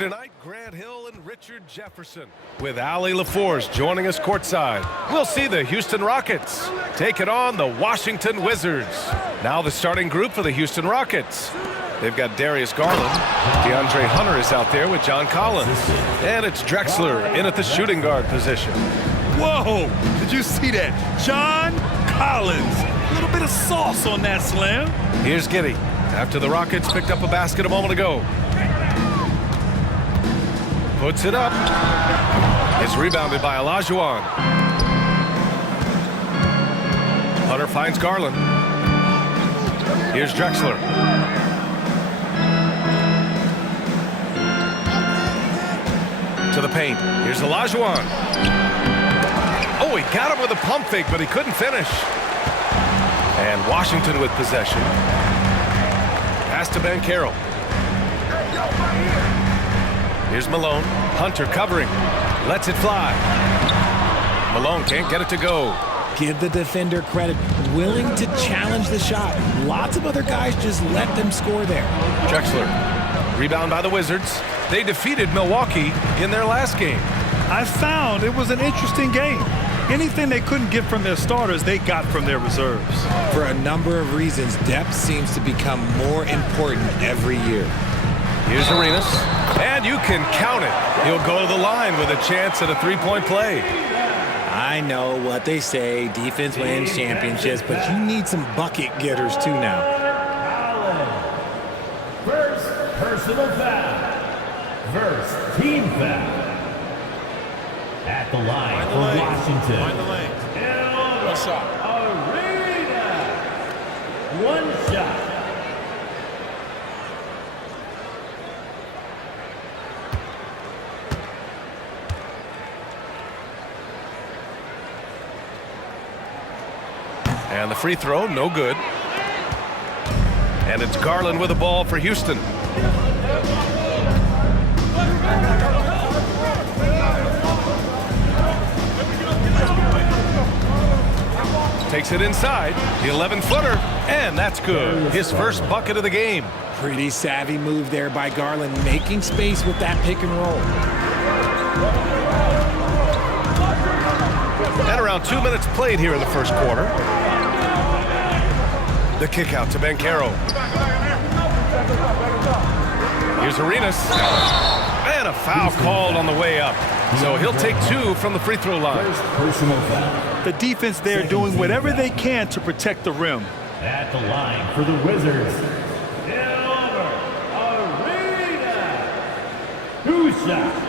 Tonight, Grant Hill and Richard Jefferson, with Ali LaForce joining us courtside. We'll see the Houston Rockets taking on the Washington Wizards. Now the starting group for the Houston Rockets. They've got Darius Garland. DeAndre Hunter is out there with John Collins. And it's Drexler in at the shooting guard position. Whoa! Did you see that? John Collins. A little bit of sauce on that slam. Here's Giddey after the Rockets picked up a basket a moment ago. Puts it up. It's rebounded by Olajuwon. Hunter finds Garland. Here's Drexler. To the paint. Here's Olajuwon. Oh, he got him with a pump fake, but he couldn't finish. And Washington with possession. Pass to Banchero. Here's Malone. Hunter covering. Lets it fly. Malone can't get it to go. Give the defender credit. Willing to challenge the shot. Lots of other guys just let them score there. Drexler. Rebound by the Wizards. They defeated Milwaukee in their last game. I found it was an interesting game. Anything they couldn't get from their starters, they got from their reserves. For a number of reasons, depth seems to become more important every year. Here's Arenas, and you can count it. He'll go to the line with a chance at a three-point play. I know what they say, defense wins championships, but you need some bucket getters too now. First personal foul. First team foul. At the line for Washington. Find the lane. One shot. Arena. One shot. And the free throw, no good. And it's Garland with the ball for Houston. Takes it inside, the 11-footer, and that's good. His first bucket of the game. Pretty savvy move there by Garland, making space with that pick and roll. And around 2 minutes played here in the first quarter. The kick out to Banchero. Here's Arenas. And a foul called on the way up. So he'll take two from the free throw line. The defense there doing whatever they can to protect the rim. At the line for the Wizards. Arena. 2 shots.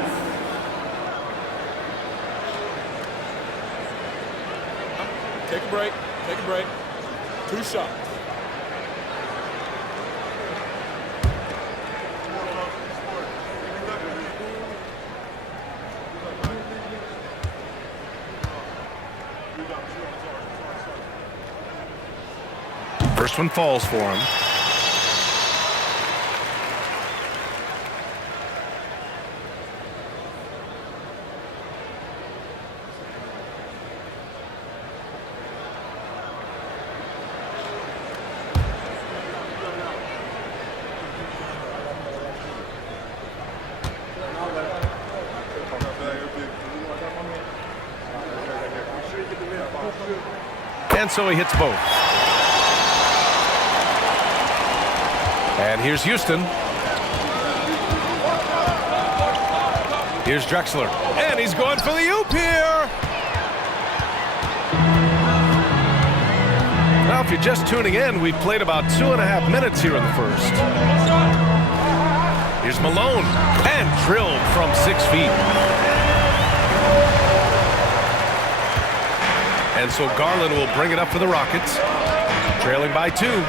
Take a break. Take a break. 2 shots. First one falls for him. And so he hits both. And here's Houston. Here's Drexler. And he's going for the oop here. Now, if you're just tuning in, we've played about 2.5 minutes here in the first. Here's Malone. And drilled from 6 feet. And so Garland will bring it up for the Rockets. Trailing by 2.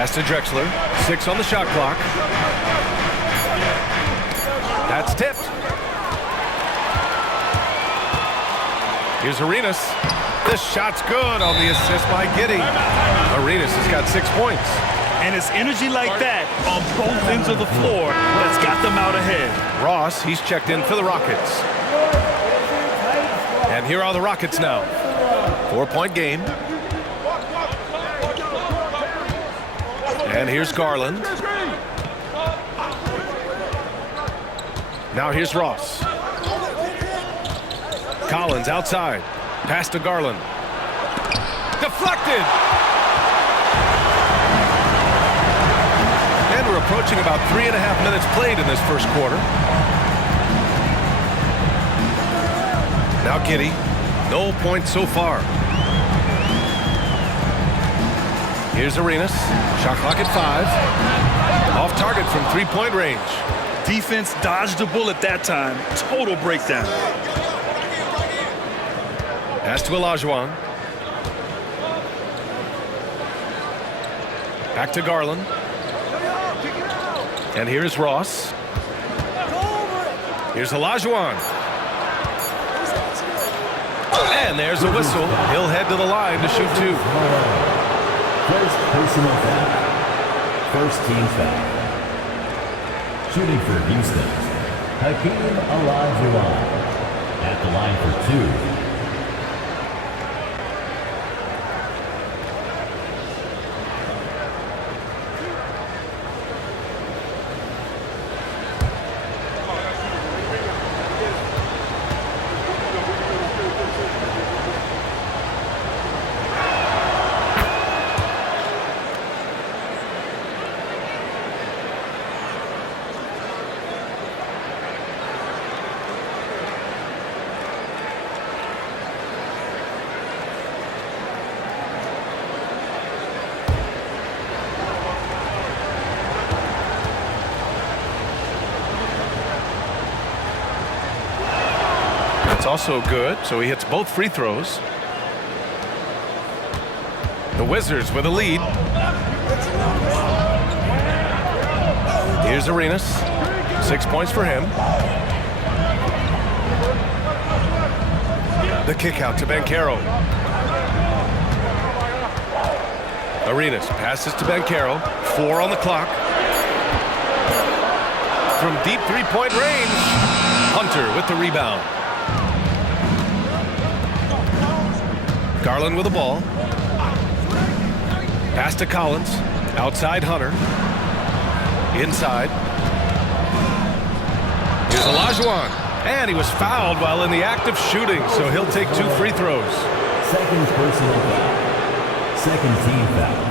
Pass to Drexler. 6 on the shot clock. That's tipped. Here's Arenas. This shot's good on the assist by Giddey. Arenas has got 6 points. And it's energy like that on both ends of the floor that's got them out ahead. Ross, he's checked in for the Rockets. And here are the Rockets now. 4-point game. And here's Garland. Now here's Ross. Collins outside. Pass to Garland. Deflected. And we're approaching about 3.5 minutes played in this first quarter. Now Giddey. No points so far. Here's Arenas. Shot clock at 5. Off target from 3-point range. Defense dodged the bullet that time. Total breakdown. Pass to Olajuwon. Back to Garland. And here's Ross. Here's Olajuwon. And there's a whistle. He'll head to the line to shoot 2. First personal foul. First team foul. Shooting for Houston, Hakeem Olajuwon at the line for 2. It's also good, so he hits both free throws. The Wizards with a lead. Here's Arenas. 6 points for him. The kick out to Banchero. Arenas passes to Banchero. 4 on the clock. From deep 3-point range, Hunter with the rebound. Garland with the ball. Pass to Collins. Outside Hunter. Inside. Here's Olajuwon. And he was fouled while in the act of shooting, so he'll take 2 free throws. Second personal foul. Second team foul.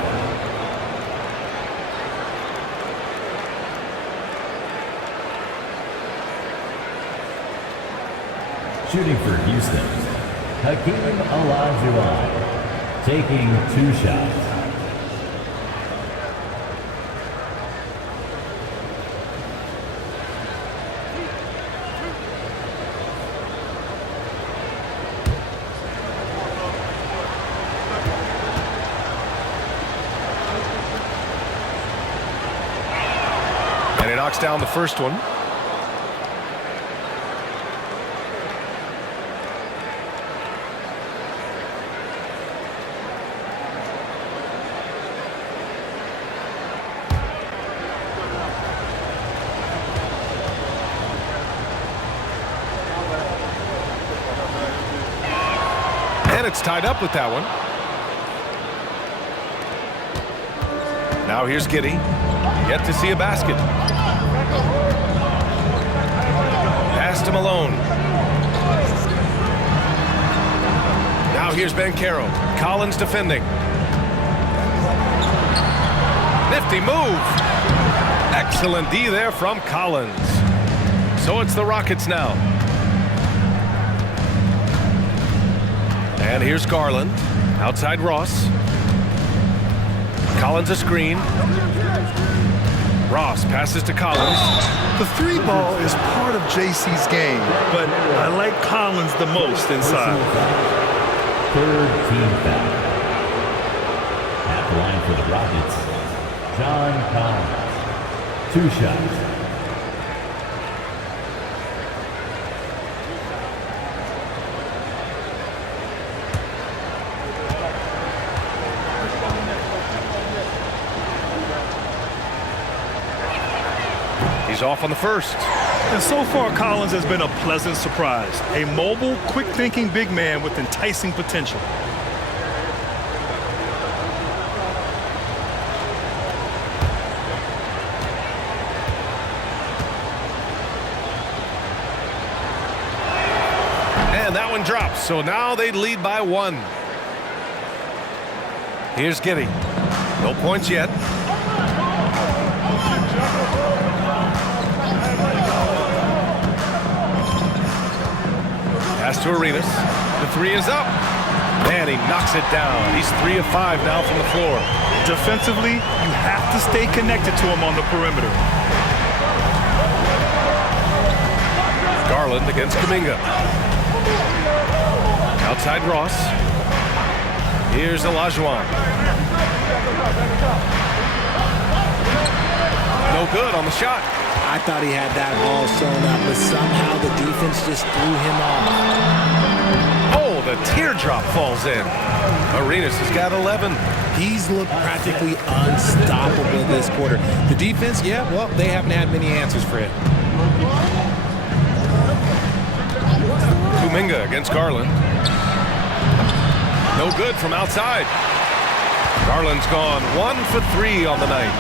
Shooting for Houston, Hakeem Olajuwon, taking 2 shots. And he knocks down the first one. And it's tied up with that one. Now here's Giddey. Yet to see a basket. Pass to Malone. Now here's Banchero. Collins defending. Nifty move. Excellent D there from Collins. So it's the Rockets now. And here's Garland. Outside Ross. Collins a screen. Ross passes to Collins. The 3-ball is part of JC's game, But I like Collins the most inside. Third team foul. At the line for the Rockets, John Collins. 2 shots. He's off on the first. And so far, Collins has been a pleasant surprise. A mobile, quick-thinking big man with enticing potential. And that one drops, so now they lead by 1. Here's Giddey. No points yet. Pass to Arenas. The 3 is up. And he knocks it down. He's 3 of 5 now from the floor. Defensively, you have to stay connected to him on the perimeter. Garland against Kuminga. Outside Ross. Here's Olajuwon. No good on the shot. I thought he had that ball sewn up, but somehow the defense just threw him off. Oh, the teardrop falls in. Arenas has got 11. He's looked practically unstoppable this quarter. The defense, yeah, well, they haven't had many answers for him. Kuminga against Garland. No good from outside. Garland's gone 1 for 3 on the night.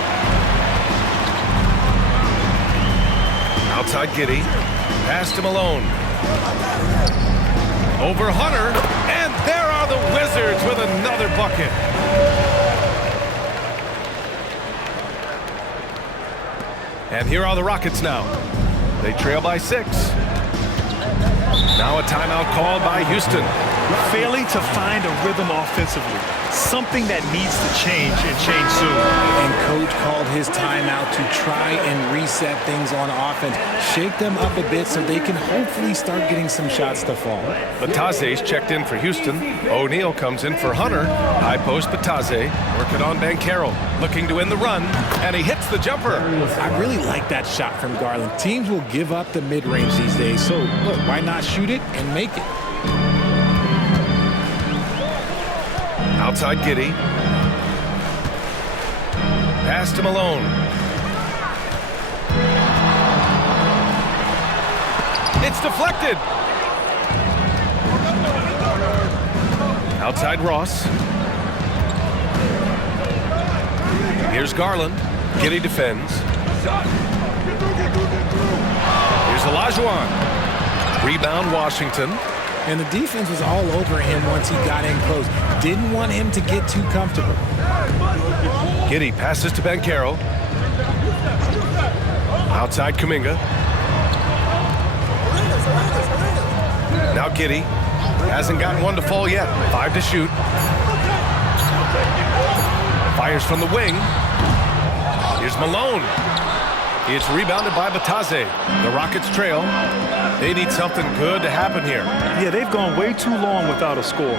Outside Giddey. Pass to Malone. Over Hunter. And there are the Wizards with another bucket. And here are the Rockets now. They trail by 6. Now a timeout called by Houston. Failing to find a rhythm offensively. Something that needs to change and change soon. And coach called his timeout to try and reset things on offense. Shake them up a bit so they can hopefully start getting some shots to fall. Bataze's checked in for Houston. O'Neal comes in for Hunter. High post Bataze. Working on Banchero. Looking to win the run. And he hits the jumper. I really like that shot from Garland. Teams will give up the mid-range these days. So, look, why not shoot it and make it? Outside Giddey. Pass to Malone. It's deflected. Outside Ross. Here's Garland. Giddey defends. Here's Olajuwon. Rebound Washington. And the defense was all over him once he got in close. Didn't want him to get too comfortable. Giddey passes to Banchero. Outside Kuminga. Now Giddey. Hasn't gotten one to fall yet. 5 to shoot. Fires from the wing. Here's Malone. It's rebounded by Bataze. The Rockets trail. They need something good to happen here. Yeah, they've gone way too long without a score.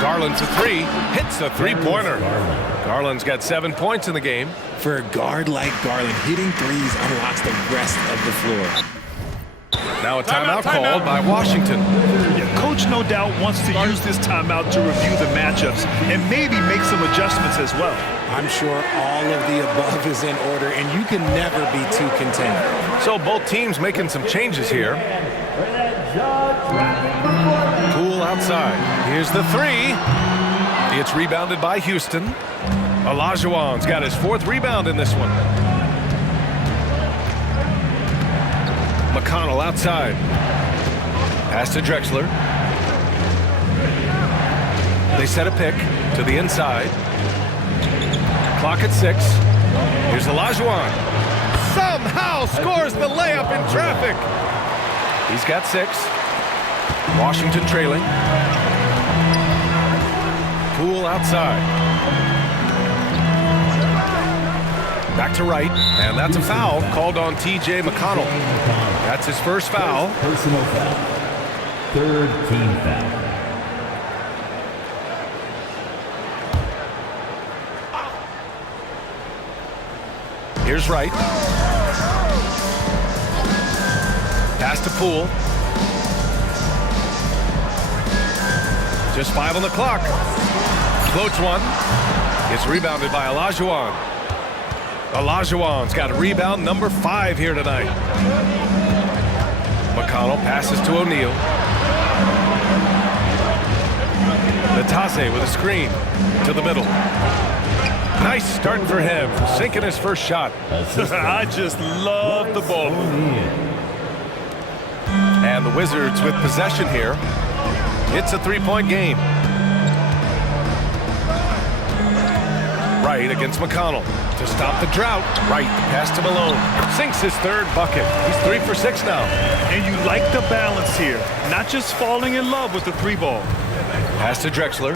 Garland for 3. Hits a three-pointer. Garland's got 7 points in the game. For a guard like Garland, hitting threes unlocks the rest of the floor. Now a timeout called by Washington. Yeah, coach no doubt wants to use this timeout to review the matchups and maybe make some adjustments as well. I'm sure all of the above is in order, and you can never be too content. So both teams making some changes here. Poole outside. Here's the 3. It's rebounded by Houston. Olajuwon's got his 4th rebound in this one. McConnell outside. Pass to Drexler. They set a pick to the inside. Clock at 6. Here's Olajuwon. Somehow scores the layup in traffic. He's got 6. Washington trailing. Poole outside. Back to right, and that's a foul called on T.J. McConnell. That's his first foul. Personal foul. 3rd team foul. Here's Wright. Pass to Poole. Just 5 on the clock. Floats one. It's rebounded by Olajuwon. Olajuwon's got rebound number 5 here tonight. McConnell passes to O'Neal. Natase with a screen to the middle. Nice start for him, sinking his first shot. I just love the ball. And the Wizards with possession here. It's a three-point game. Wright against McConnell to stop the drought. Wright, pass to Malone. Sinks his third bucket. He's 3 for 6 now. And you like the balance here. Not just falling in love with the three ball. Pass to Drexler.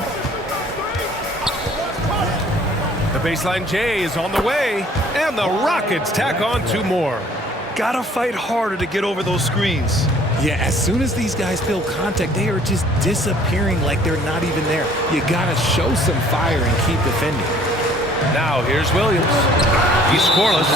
The baseline J is on the way. And the Rockets tack on 2 more. Gotta fight harder to get over those screens. Yeah, as soon as these guys feel contact, they are just disappearing like they're not even there. You gotta show some fire and keep defending. Now here's Williams. He's scoreless.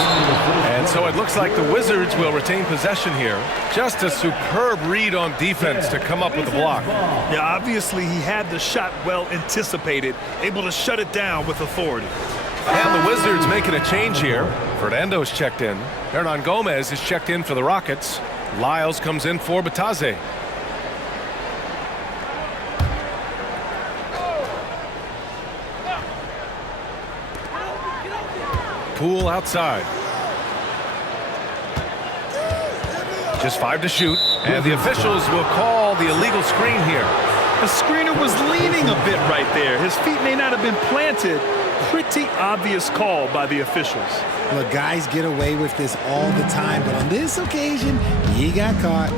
And so it looks like the Wizards will retain possession here. Just a superb read on defense to come up with the block. Yeah, obviously he had the shot well anticipated, able to shut it down with authority. And the Wizards making a change here. Fernando's checked in. Hernan Gomez is checked in for the Rockets. Lyles comes in for Batase. Poole outside. Just 5 to shoot. And the officials will call the illegal screen here. The screener was leaning a bit right there. His feet may not have been planted. Pretty obvious call by the officials. Look, guys get away with this all the time, but on this occasion, he got caught.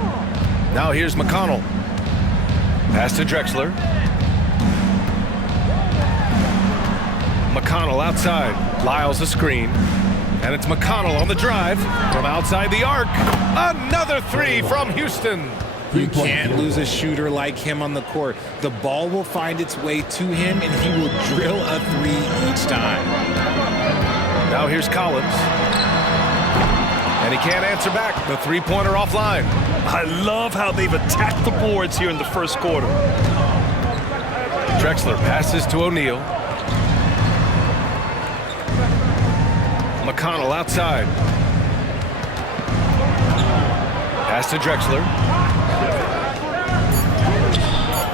Now here's McConnell. Pass to Drexler. McConnell outside. Lyles a screen. And it's McConnell on the drive from outside the arc. Another 3 from Houston. You can't lose a shooter like him on the court. The ball will find its way to him, and he will drill a 3 each time. Now here's Collins. And he can't answer back. The three-pointer offline. I love how they've attacked the boards here in the first quarter. Drexler passes to O'Neal. McConnell outside. Pass to Drexler.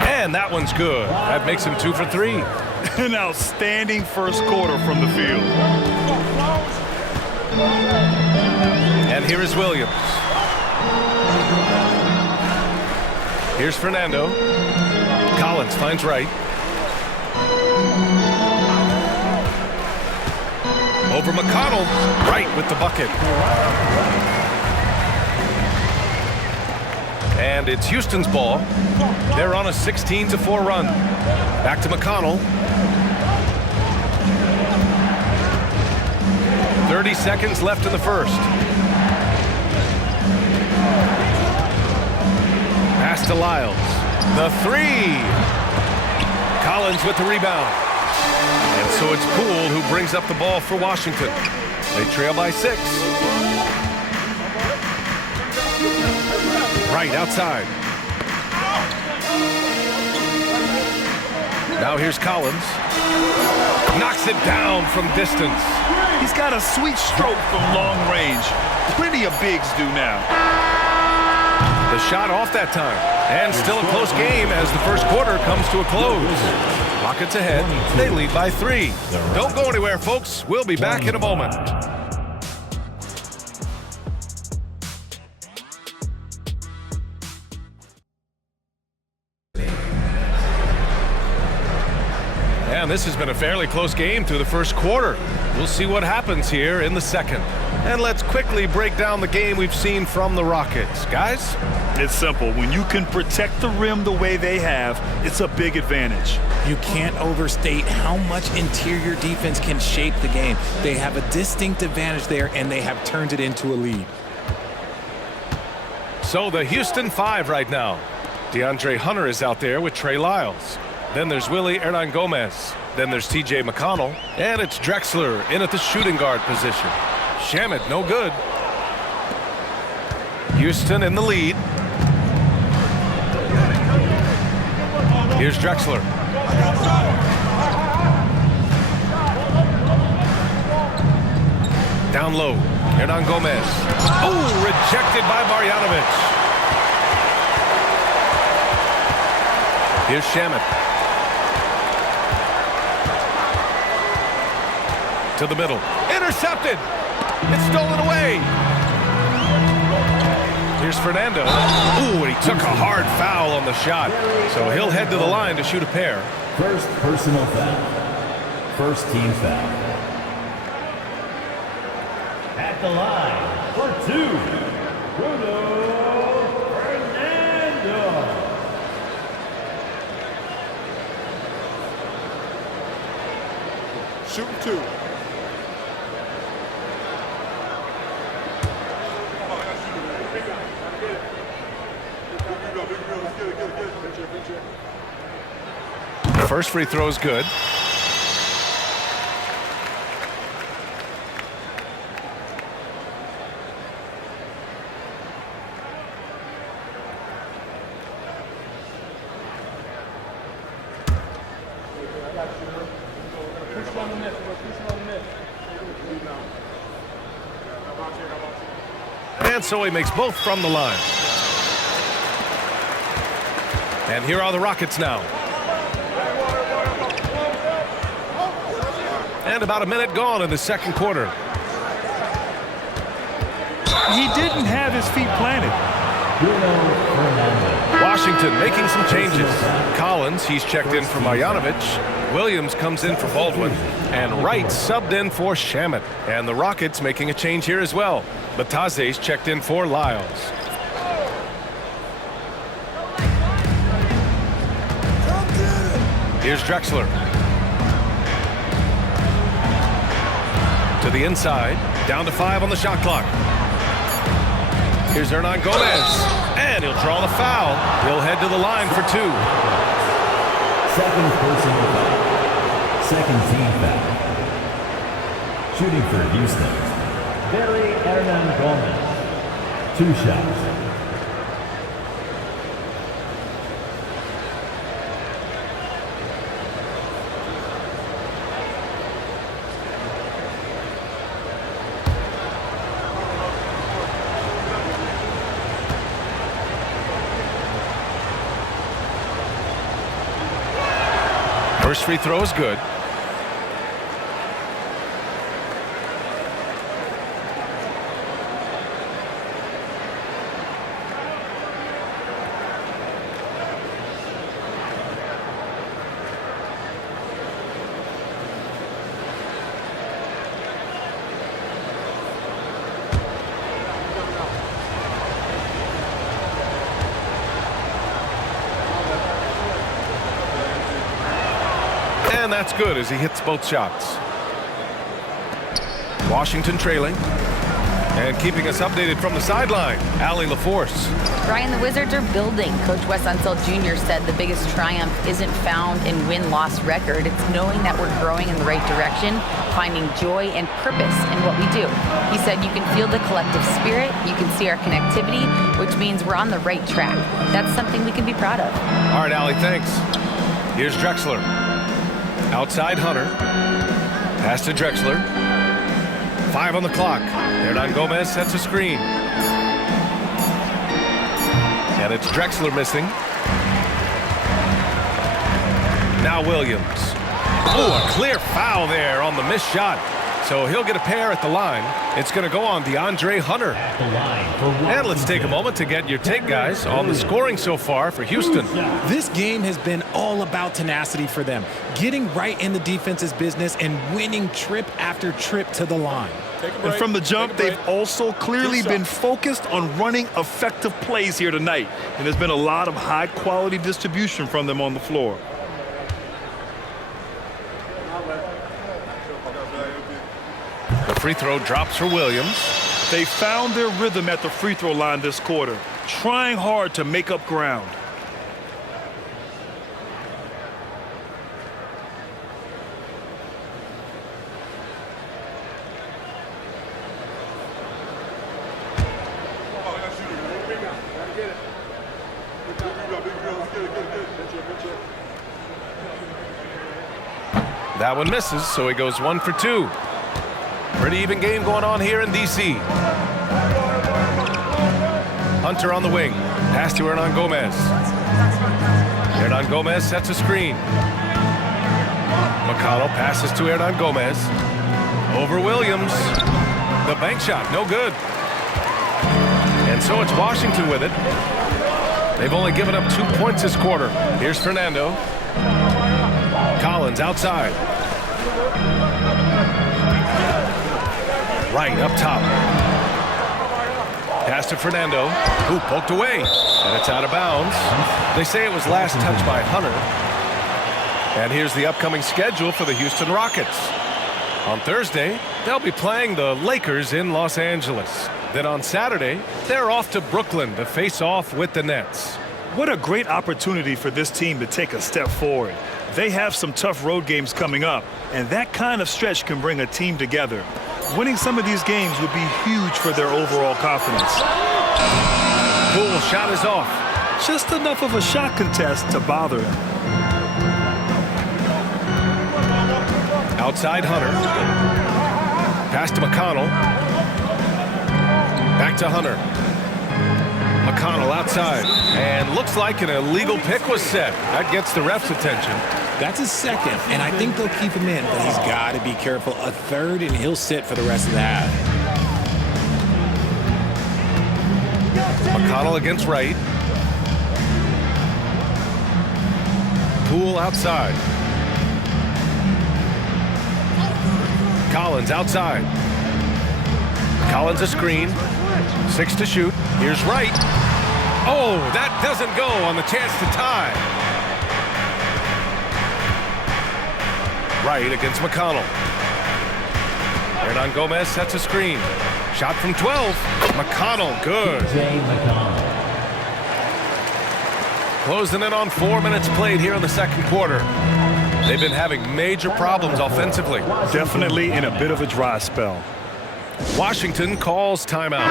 And that one's good. That makes him 2 for 3. An outstanding first quarter from the field. And here is Williams. Here's Fernando. Collins finds Wright. Over McConnell. Wright with the bucket. And it's Houston's ball. They're on a 16-4 run. Back to McConnell. 30 seconds left in the first. Pass to Lyles. The 3. Collins with the rebound. And so it's Poole who brings up the ball for Washington. They trail by 6. Right outside. Now here's Collins. Knocks it down from distance. He's got a sweet stroke from long range. Plenty of bigs do now. The shot off that time. And still a close game as the first quarter comes to a close. Rockets ahead. They lead by 3. Don't go anywhere, folks. We'll be back in a moment. And this has been a fairly close game through the first quarter. We'll see what happens here in the second. And let's quickly break down the game we've seen from the Rockets. Guys? It's simple. When you can protect the rim the way they have, it's a big advantage. You can't overstate how much interior defense can shape the game. They have a distinct advantage there, and they have turned it into a lead. So the Houston 5 right now. DeAndre Hunter is out there with Trey Lyles. Then there's Willie Hernan Gomez. Then there's TJ McConnell. And it's Drexler in at the shooting guard position. Shamet, no good. Houston in the lead. Here's Drexler. Down low. Hernan Gomez. Oh, rejected by Marjanovic. Here's Shamet. To the middle. Intercepted. It's stolen away. Here's Fernando. Ooh, and he took a hard foul on the shot. So he'll head to the line to shoot a pair. First personal foul. First team foul. At the line for 2, Bruno Fernando. Shooting 2. First free throw is good. And so he makes both from the line. And here are the Rockets now. And about a minute gone in the second quarter. He didn't have his feet planted. Bruno Fernando. Washington making some changes. Collins, he's checked in for Marjanovic. Williams comes in for Baldwin. And Wright subbed in for Shamet. And the Rockets making a change here as well. Bataze's checked in for Lyles. Here's Drexler. To the inside. Down to 5 on the shot clock. Here's Hernan Gomez. And he'll draw the foul. He'll head to the line for 2. Second personal foul. Second team foul. Shooting for Houston, Billy Hernan Gomez. 2 shots. First free throw is good. And that's good as he hits both shots. Washington trailing. And keeping us updated from the sideline, Allie LaForce. Brian, the Wizards are building. Coach Wes Unseld Jr. said the biggest triumph isn't found in win-loss record. It's knowing that we're growing in the right direction, finding joy and purpose in what we do. He said you can feel the collective spirit, you can see our connectivity, which means we're on the right track. That's something we can be proud of. All right, Allie, thanks. Here's Drexler. Outside Hunter. Pass to Drexler. 5 on the clock. Hernan Gomez sets a screen. And it's Drexler missing. Now Williams. Oh, a clear foul there on the missed shot. So he'll get a pair at the line. It's going to go on DeAndre Hunter. At the line for And let's take a moment to get your take, guys, on the scoring so far for Houston. This game has been all about tenacity for them, getting right in the defense's business and winning trip after trip to the line. And from the jump, they've also clearly been focused on running effective plays here tonight. And there's been a lot of high-quality distribution from them on the floor. The free throw drops for Williams. They found their rhythm at the free throw line this quarter, trying hard to make up ground. That one misses, so he goes 1 for 2. Pretty even game going on here in D.C. Hunter on the wing. Pass to Hernan Gomez. Hernan Gomez sets a screen. McConnell passes to Hernan Gomez. Over Williams. The bank shot, no good. And so it's Washington with it. They've only given up 2 points this quarter. Here's Fernando. Collins outside. Right up top. Pass to Fernando, who poked away, and it's out of bounds. They say it was last touched by Hunter. And here's the upcoming schedule for the Houston Rockets. On Thursday, they'll be playing the Lakers in Los Angeles. Then on Saturday, they're off to Brooklyn to face off with the Nets. What a great opportunity for this team to take a step forward. They have some tough road games coming up, and that kind of stretch can bring a team together. Winning some of these games would be huge for their overall confidence. Poole shot is off. Just enough of a shot contest to bother him. Outside Hunter. Pass to McConnell. Back to Hunter. McConnell outside. And looks like an illegal pick was set. That gets the ref's attention. That's his second, and I think they'll keep him in, but he's got to be careful. A third, and he'll sit for the rest of the half. McConnell against Wright. Poole outside. Collins outside. Collins a screen. 6 to shoot. Here's Wright. Oh, that doesn't go on the chance to tie. Wright against McConnell. Hernan Gomez sets a screen. Shot from 12. McConnell, good. Closing in on 4 minutes played here in the second quarter. They've been having major problems offensively. Definitely in a bit of a dry spell. Washington calls timeout.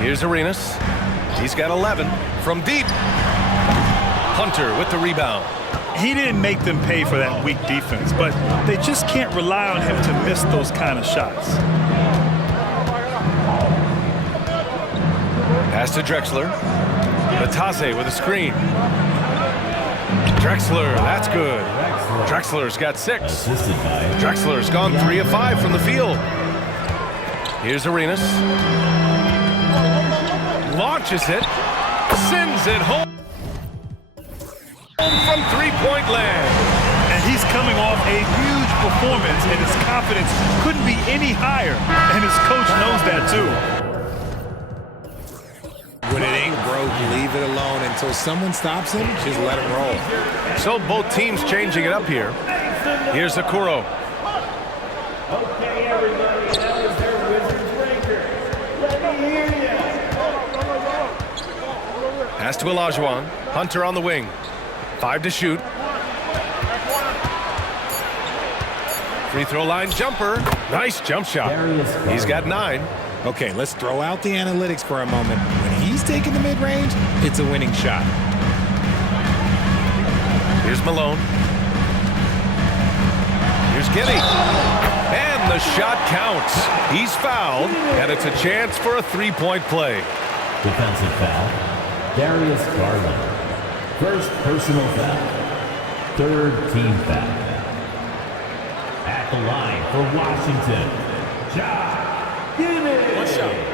Here's Arenas. He's got 11 from deep. Hunter with the rebound. He didn't make them pay for that weak defense, but they just can't rely on him to miss those kind of shots. Pass to Drexler. Batase with a screen. Drexler, that's good. Drexler's got 6. Drexler's gone 3 of 5 from the field. Here's Arenas. Launches it. Sends it home from three-point land. And he's coming off a huge performance, and his confidence couldn't be any higher. And his coach knows that, too. When it ain't broke, leave it alone until someone stops him. Just let him roll. So both teams changing it up here. Here's Okoro. Okay, everybody, that was their Wizards breaker. Let me hear you. Pass to Olajuwon. Hunter on the wing. 5 to shoot. Free throw line jumper. Nice jump shot. He's got 9. Okay, let's throw out the analytics for a moment. When he's taking the mid-range, it's a winning shot. Here's Malone. Here's Giddy. And the shot counts. He's fouled, and it's a chance for a three-point play. Defensive foul. Darius Garland. First personal foul. Third team foul. At the line for Washington. One shot.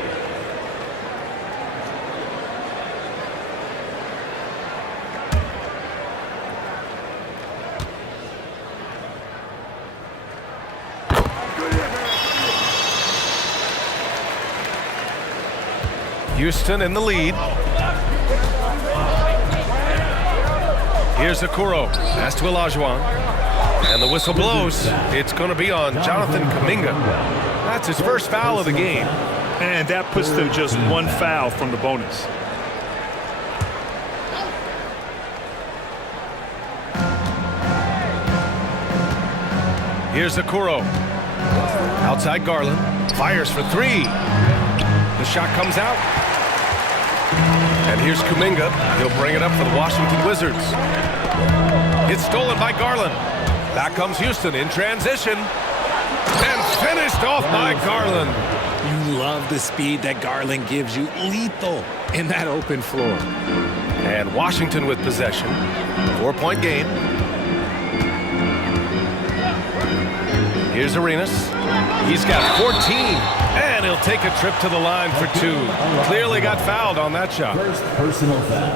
Houston in the lead. Here's Okoro. Pass to Olajuwon. And the whistle blows. It's going to be on Jonathan Kuminga. That's his first foul of the game. And that puts them just 1 foul from the bonus. Here's Okoro. Outside Garland. Fires for 3. The shot comes out. And here's Kuminga. He'll bring it up for the Washington Wizards. It's stolen by Garland. Back comes Houston in transition. And finished off by Garland. You love the speed that Garland gives you. Lethal in that open floor. And Washington with possession. 4-point game. Here's Arenas. He's got 14. And he'll take a trip to the line for 2. Clearly got fouled on that shot. First personal foul.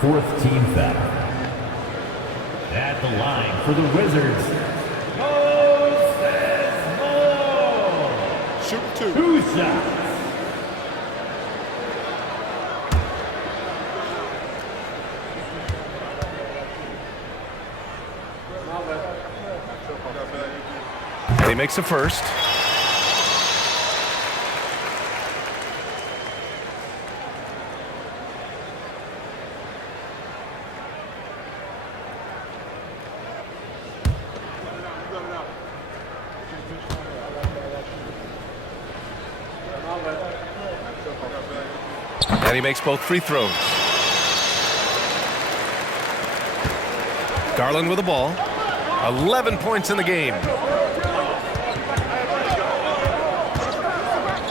4th team foul. At the line for the Wizards. Shoot 2. 2 shots. He makes a first. And he makes both free throws. Garland with the ball. 11 points in the game.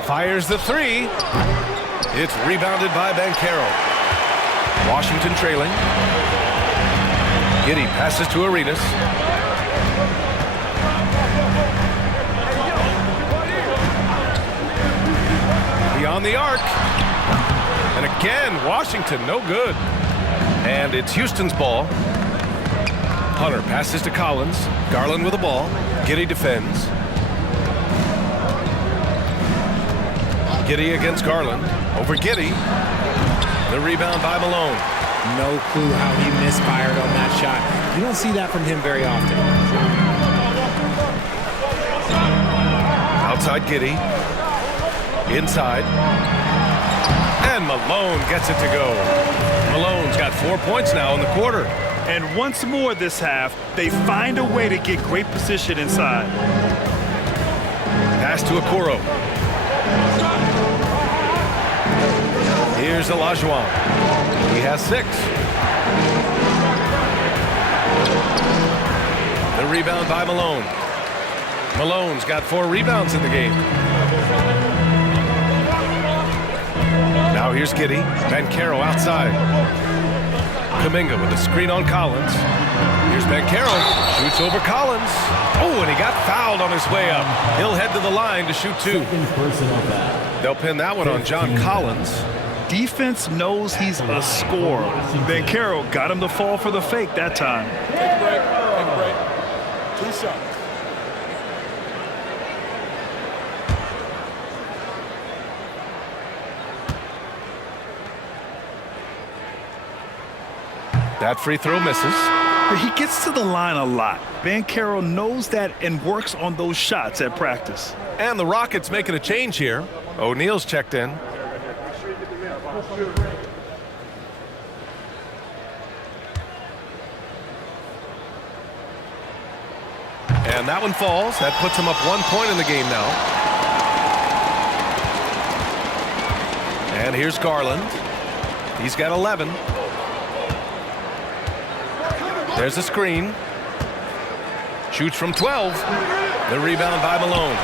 Fires the 3. It's rebounded by Banchero. Washington trailing. Giddey passes to Arenas. Beyond the arc. And again, Washington, no good. And it's Houston's ball. Hunter passes to Collins. Garland with the ball. Giddey defends. Giddey against Garland. Over Giddey. The rebound by Malone. No clue how he misfired on that shot. You don't see that from him very often. Outside Giddey. Inside. And Malone gets it to go. Malone's got 4 points now in the quarter. And once more this half, they find a way to get great position inside. Pass to Okoro. Here's Olajuwon. He has 6. The rebound by Malone. Malone's got 4 rebounds in the game. Now here's Giddey. Banchero outside. Kuminga with a screen on Collins. Here's Banchero. Shoots over Collins. Oh, and he got fouled on his way up. He'll head to the line to shoot 2. Personal foul. They'll pin that one on John Collins. Defense knows he's a scorer. Banchero got him to fall for the fake that time. Take a break. Take a break. 2 shots. That free throw misses. He gets to the line a lot. Banchero knows that and works on those shots at practice. And the Rockets making a change here. O'Neal's checked in. And that one falls. That puts him up 1 point in the game now. And here's Garland. He's got 11. There's a screen. Shoots from 12. The rebound by Malone.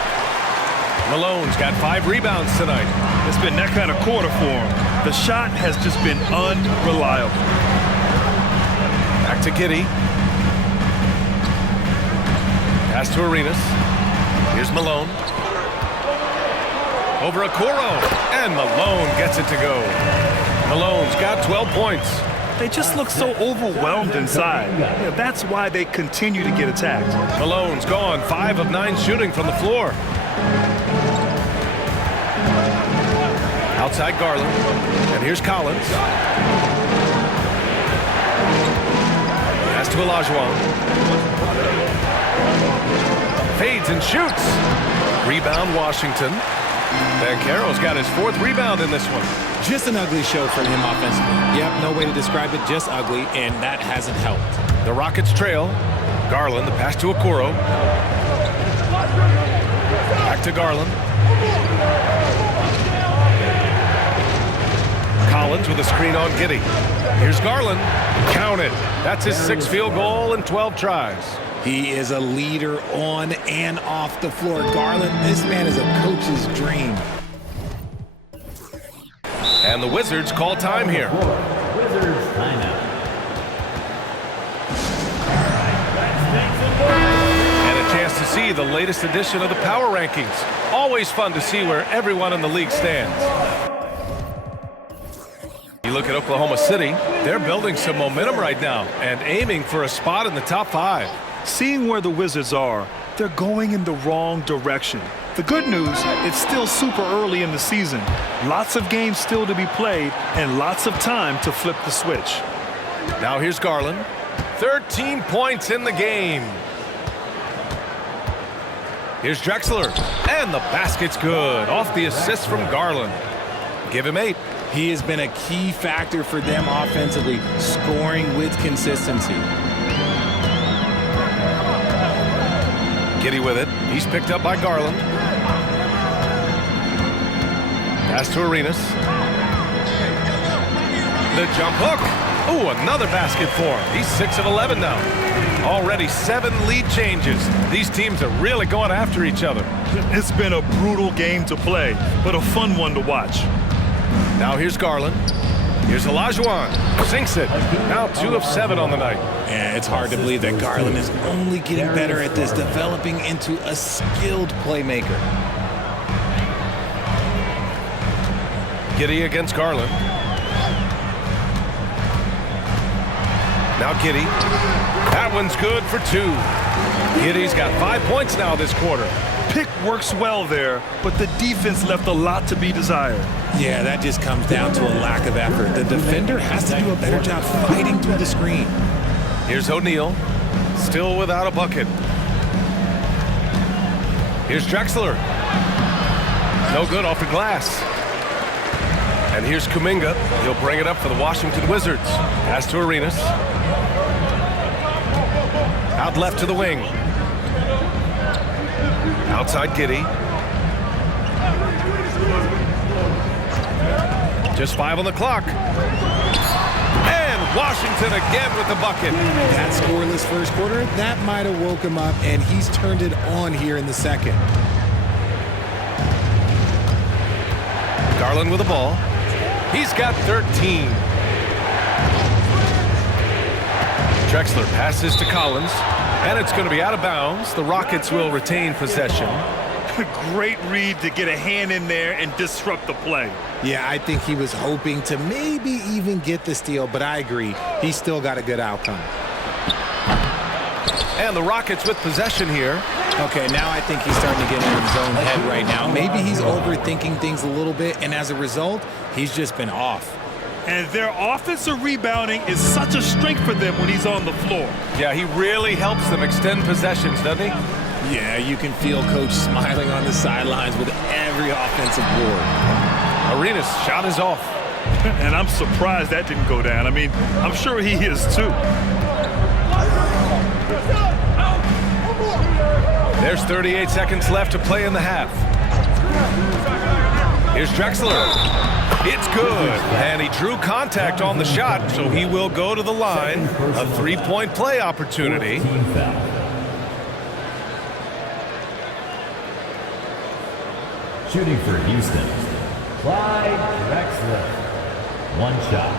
Malone's got 5 rebounds tonight. It's been that kind of quarter for him. The shot has just been unreliable. Back to Giddey. Pass to Arenas. Here's Malone. Over Okoro. And Malone gets it to go. Malone's got 12 points. They just look so overwhelmed inside. Yeah, that's why they continue to get attacked. Malone's gone 5 of 9 shooting from the floor. Outside Garland. And here's Collins. Pass to Olajuwon. Fades and shoots. Rebound Washington. Banchero's got his 4th rebound in this one. Just an ugly show from him offensively. Yep, no way to describe it, just ugly, and that hasn't helped. The Rockets trail. Garland, the pass to Okoro. Back to Garland. Collins with a screen on Giddey. Here's Garland. Count it. That's his 6th field goal in 12 tries. He is a leader on and off the floor. Garland, this man is a coach's dream. And the Wizards call time here. Wizards timeout. And a chance to see the latest edition of the power rankings. Always fun to see where everyone in the league stands. You look at Oklahoma City, they're building some momentum right now and aiming for a spot in the top 5. Seeing where the Wizards are, they're going in the wrong direction. The good news, it's still super early in the season. Lots of games still to be played and lots of time to flip the switch. Now here's Garland. 13 points in the game. Here's Drexler. And the basket's good. Off the assist from Garland. Give him 8. He has been a key factor for them offensively, scoring with consistency. Giddey with it. He's picked up by Garland. Pass to Arenas. The jump hook. Ooh, another basket for him. He's 6 of 11 now. Already 7 lead changes. These teams are really going after each other. It's been a brutal game to play, but a fun one to watch. Now here's Garland. Here's Olajuwon. Sinks it. Now 2 of 7 on the night. Yeah, it's hard to believe that Garland is only getting better at this, developing into a skilled playmaker. Giddey against Garland. Now Giddey. That one's good for 2. Giddey's got 5 points now this quarter. Pick works well there, but the defense left a lot to be desired. Yeah, that just comes down to a lack of effort. The defender has to do a better job fighting through the screen. Here's O'Neal. Still without a bucket. Here's Drexler. No good off the glass. And here's Kuminga. He'll bring it up for the Washington Wizards. Pass to Arenas. Out left to the wing. Outside Giddey. Just 5 on the clock. And Washington again with the bucket. That scoreless first quarter, that might have woke him up, and he's turned it on here in the second. Garland with the ball. He's got 13. Drexler passes to Collins, and it's going to be out of bounds. The Rockets will retain possession. Great read to get a hand in there and disrupt the play. Yeah, I think he was hoping to maybe even get the steal, but I agree. He still got a good outcome. And the Rockets with possession here. Okay, now I think he's starting to get in his own head right now. Maybe he's overthinking things a little bit, and as a result, he's just been off. And their offensive rebounding is such a strength for them when he's on the floor. Yeah, he really helps them extend possessions, doesn't he? Yeah, you can feel Coach smiling on the sidelines with every offensive board. Arenas' shot is off. And I'm surprised that didn't go down. I mean, I'm sure he is too. There's 38 seconds left to play in the half. Here's Drexler. It's good. And he drew contact on the shot, so he will go to the line. A 3-point play opportunity. Shooting for Houston, Clyde Drexler. 1 shot.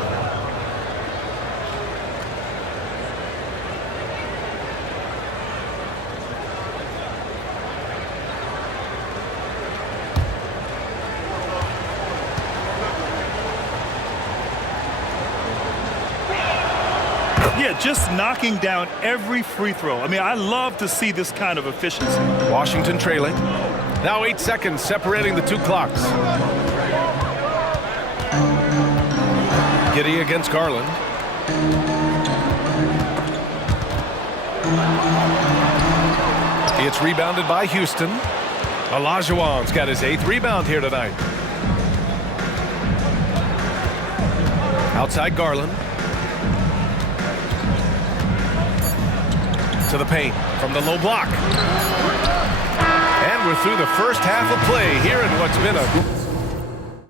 Yeah, just knocking down every free throw. I mean, I love to see this kind of efficiency. Washington trailing. Now 8 seconds separating the 2 clocks. Giddey against Garland. It's rebounded by Houston. Olajuwon's got his 8th rebound here tonight. Outside Garland. To the paint from the low block. And we're through the first half of play here in what's been a